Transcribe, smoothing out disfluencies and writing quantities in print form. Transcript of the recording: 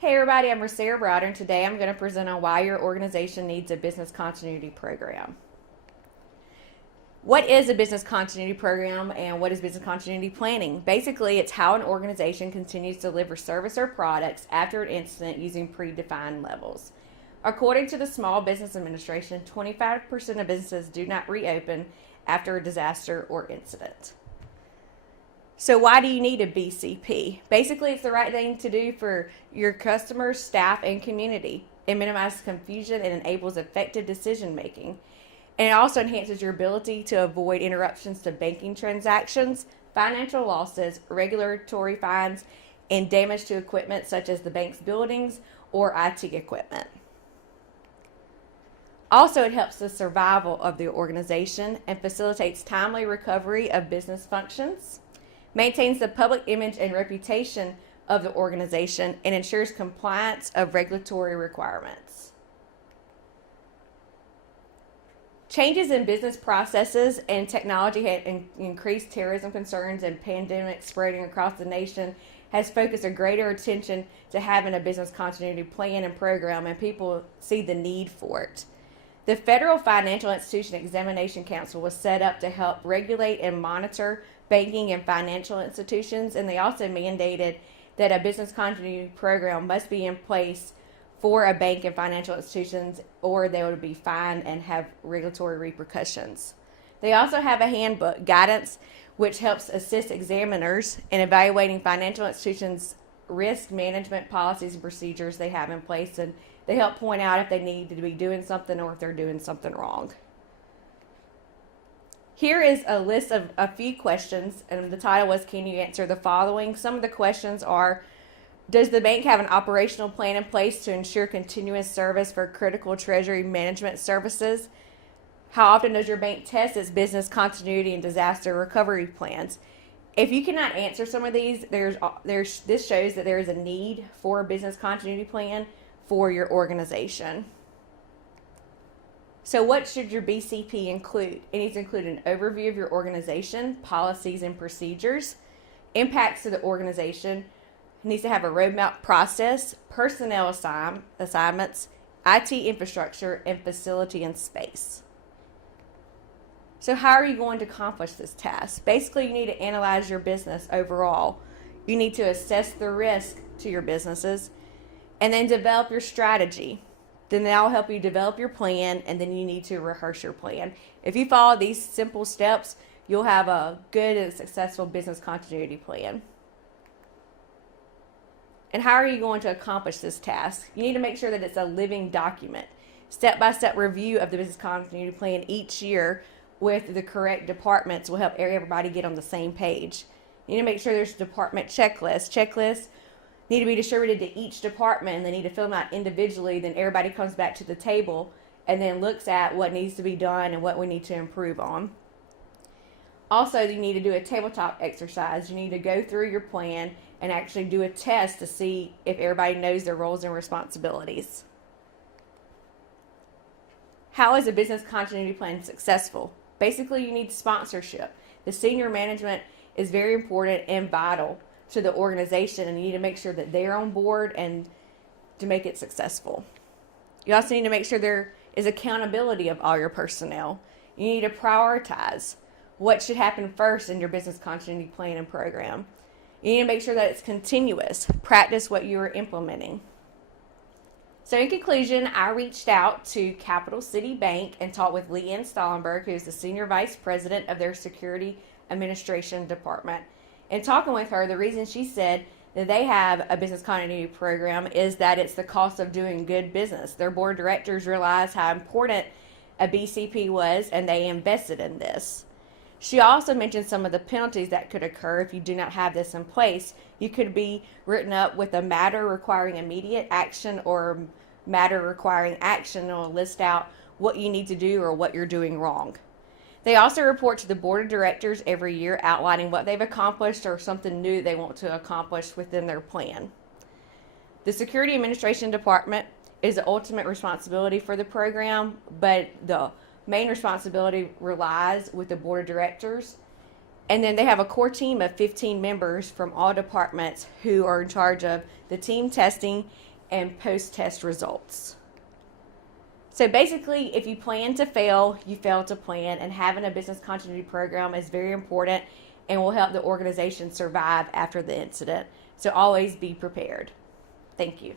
Hey everybody, I'm Sarah Browder, and today I'm going to present on why your organization needs a business continuity program. What is a business continuity program and what is business continuity planning? Basically, it's how an organization continues to deliver service or products after an incident using predefined levels. According to the Small Business Administration, 25% of businesses do not reopen after a disaster or incident. So why do you need a BCP? Basically, it's the right thing to do for your customers, staff, and community. It minimizes confusion and enables effective decision making. And it also enhances your ability to avoid interruptions to banking transactions, financial losses, regulatory fines, and damage to equipment such as the bank's buildings or IT equipment. Also, it helps the survival of the organization and facilitates timely recovery of business functions, maintains the public image and reputation of the organization, and ensures compliance of regulatory requirements. Changes in business processes and technology have increased terrorism concerns, and pandemic spreading across the nation has focused a greater attention to having a business continuity plan and program, and people see the need for it. The Federal Financial Institution Examination Council was set up to help regulate and monitor banking and financial institutions, and they also mandated that a business continuity program must be in place for a bank and financial institutions, or they would be fined and have regulatory repercussions. They also have a handbook guidance which helps assist examiners in evaluating financial institutions' risk management policies and procedures they have in place, and they help point out if they need to be doing something or if they're doing something wrong. Here is a list of a few questions, and the title was, can you answer the following? Some of the questions are, does the bank have an operational plan in place to ensure continuous service for critical treasury management services? How often does your bank test its business continuity and disaster recovery plans? If you cannot answer some of these, this shows that there is a need for a business continuity plan for your organization. So what should your BCP include? It needs to include an overview of your organization, policies and procedures, impacts to the organization. It needs to have a roadmap process, personnel assignments, IT infrastructure, and facility and space. So how are you going to accomplish this task? Basically, you need to analyze your business overall. You need to assess the risk to your businesses and then develop your strategy. Then that'll help you develop your plan, and then you need to rehearse your plan. If you follow these simple steps, you'll have a good and successful business continuity plan. And how are you going to accomplish this task? You need to make sure that it's a living document. Step-by-step review of the business continuity plan each year with the correct departments will help everybody get on the same page. You need to make sure there's department checklists. Checklists need to be distributed to each department, and they need to fill them out individually. Then everybody comes back to the table and then looks at what needs to be done and what we need to improve on. Also, you need to do a tabletop exercise. You need to go through your plan and actually do a test to see if everybody knows their roles and responsibilities. How is a business continuity plan successful? Basically, you need sponsorship. The senior management is very important and vital to the organization, and you need to make sure that they're on board and to make it successful. You also need to make sure there is accountability of all your personnel. You need to prioritize what should happen first in your business continuity plan and program. You need to make sure that it's continuous. Practice what you are implementing. So in conclusion, I reached out to Capital City Bank and talked with Leanne Stollenberg, who is the Senior Vice President of their Security Administration Department. And talking with her, the reason she said that they have a business continuity program is that it's the cost of doing good business. Their board of directors realized how important a BCP was, and they invested in this. She also mentioned some of the penalties that could occur if you do not have this in place. You could be written up with a matter requiring immediate action or matter requiring action, and it'll list out what you need to do or what you're doing wrong. They also report to the board of directors every year outlining what they've accomplished or something new they want to accomplish within their plan. The Security Administration Department is the ultimate responsibility for the program, but the main responsibility relies with the board of directors. And then they have a core team of 15 members from all departments who are in charge of the team testing and post-test results. So basically, if you plan to fail, you fail to plan, and having a business continuity program is very important and will help the organization survive after the incident. So always be prepared. Thank you.